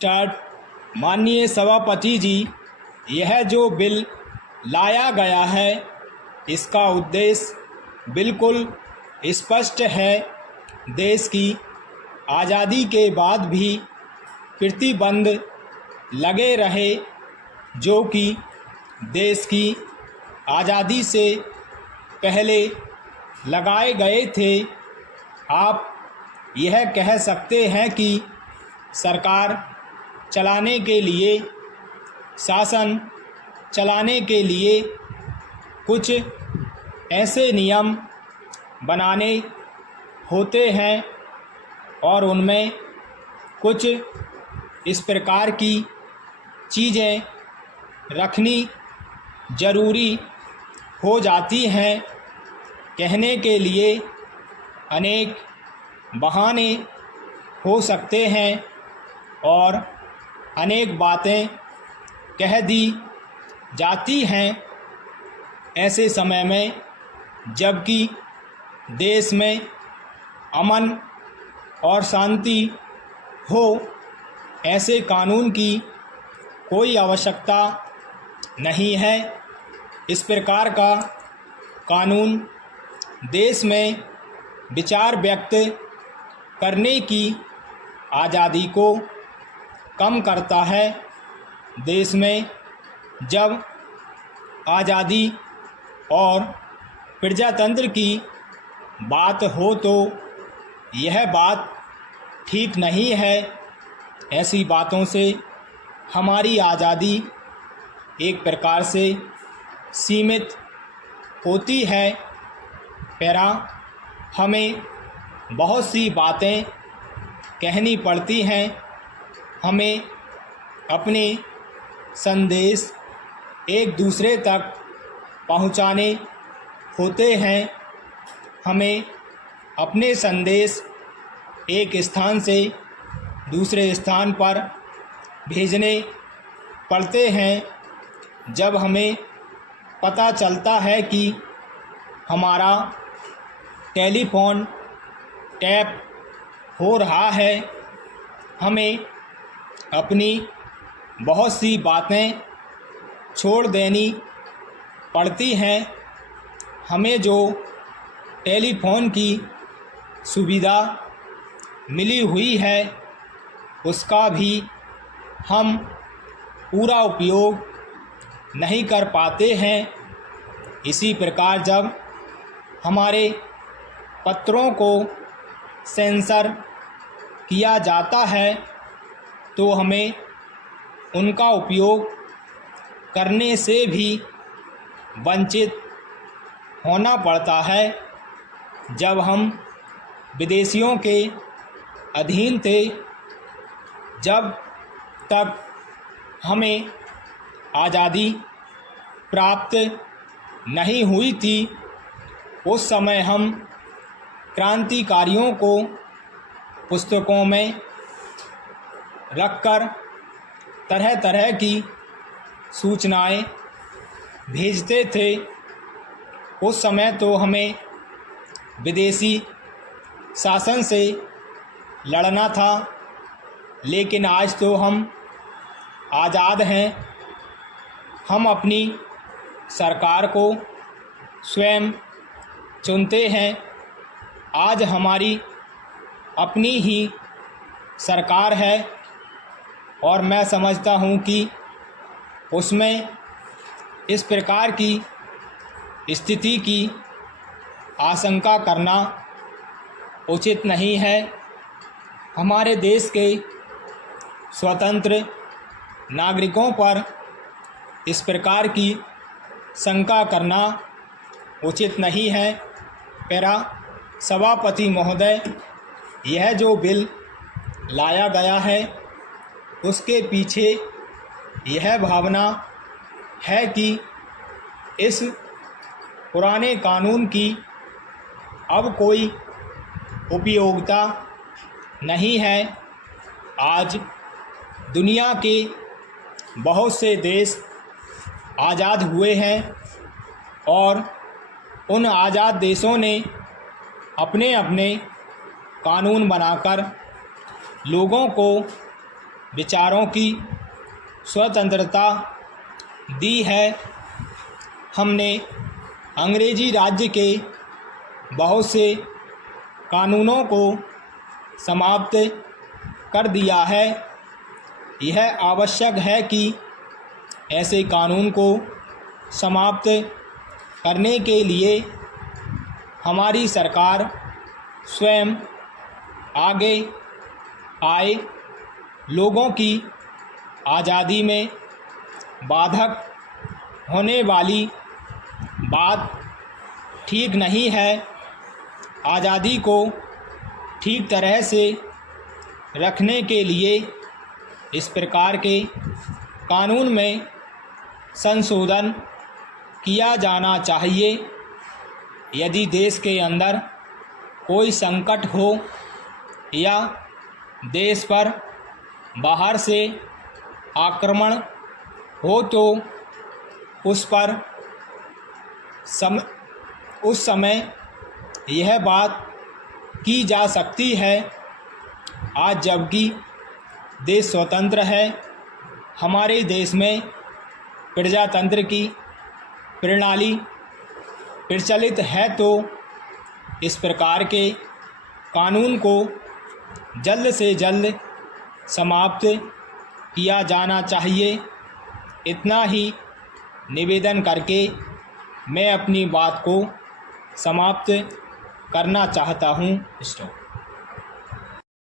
Start. माननीय सभापति जी, यह जो बिल लाया गया है इसका उद्देश्य बिल्कुल स्पष्ट है। देश की आज़ादी के बाद भी प्रतिबंध लगे रहे जो कि देश की आज़ादी से पहले लगाए गए थे। आप यह कह सकते हैं कि सरकार चलाने के लिए, शासन चलाने के लिए कुछ ऐसे नियम बनाने होते हैं और उनमें कुछ इस प्रकार की चीज़ें रखनी ज़रूरी हो जाती हैं। कहने के लिए अनेक बहाने हो सकते हैं और अनेक बातें कह दी जाती हैं ऐसे समय में, जबकि देश में अमन और शांति हो। ऐसे कानून की कोई आवश्यकता नहीं है। इस प्रकार का कानून देश में विचार व्यक्त करने की आज़ादी को कम करता है। देश में जब आज़ादी और प्रजातंत्र की बात हो तो यह बात ठीक नहीं है। ऐसी बातों से हमारी आज़ादी एक प्रकार से सीमित होती है। पैरा हमें बहुत सी बातें कहनी पड़ती हैं। हमें अपने संदेश एक दूसरे तक पहुंचाने होते हैं। हमें अपने संदेश एक स्थान से दूसरे स्थान पर भेजने पड़ते हैं। जब हमें पता चलता है कि हमारा टेलीफोन टैप हो रहा है, हमें अपनी बहुत सी बातें छोड़ देनी पड़ती हैं। हमें जो टेलीफोन की सुविधा मिली हुई है उसका भी हम पूरा उपयोग नहीं कर पाते हैं। इसी प्रकार जब हमारे पत्रों को सेंसर किया जाता है तो हमें उनका उपयोग करने से भी वंचित होना पड़ता है। जब हम विदेशियों के अधीन थे, जब तक हमें आज़ादी प्राप्त नहीं हुई थी, उस समय हम क्रांतिकारियों को पुस्तकों में रखकर तरह तरह की सूचनाएं भेजते थे। उस समय तो हमें विदेशी शासन से लड़ना था, लेकिन आज तो हम आज़ाद हैं। हम अपनी सरकार को स्वयं चुनते हैं। आज हमारी अपनी ही सरकार है और मैं समझता हूँ कि उसमें इस प्रकार की स्थिति की आशंका करना उचित नहीं है। हमारे देश के स्वतंत्र नागरिकों पर इस प्रकार की शंका करना उचित नहीं है। पैरा सभापति महोदय, यह जो बिल लाया गया है उसके पीछे यह भावना है कि इस पुराने कानून की अब कोई उपयोगिता नहीं है। आज दुनिया के बहुत से देश आज़ाद हुए हैं और उन आज़ाद देशों ने अपने अपने कानून बनाकर लोगों को विचारों की स्वतंत्रता दी है। हमने अंग्रेजी राज्य के बहुत से कानूनों को समाप्त कर दिया है। यह आवश्यक है कि ऐसे कानून को समाप्त करने के लिए हमारी सरकार स्वयं आगे आए। लोगों की आज़ादी में बाधक होने वाली बात ठीक नहीं है। आज़ादी को ठीक तरह से रखने के लिए इस प्रकार के कानून में संशोधन किया जाना चाहिए। यदि देश के अंदर कोई संकट हो या देश पर बाहर से आक्रमण हो तो उस समय यह बात की जा सकती है। आज जबकि देश स्वतंत्र है, हमारे देश में प्रजातंत्र की प्रणाली प्रचलित है, तो इस प्रकार के कानून को जल्द से जल्द समाप्त किया जाना चाहिए। इतना ही निवेदन करके मैं अपनी बात को समाप्त करना चाहता हूँ। स्टॉप।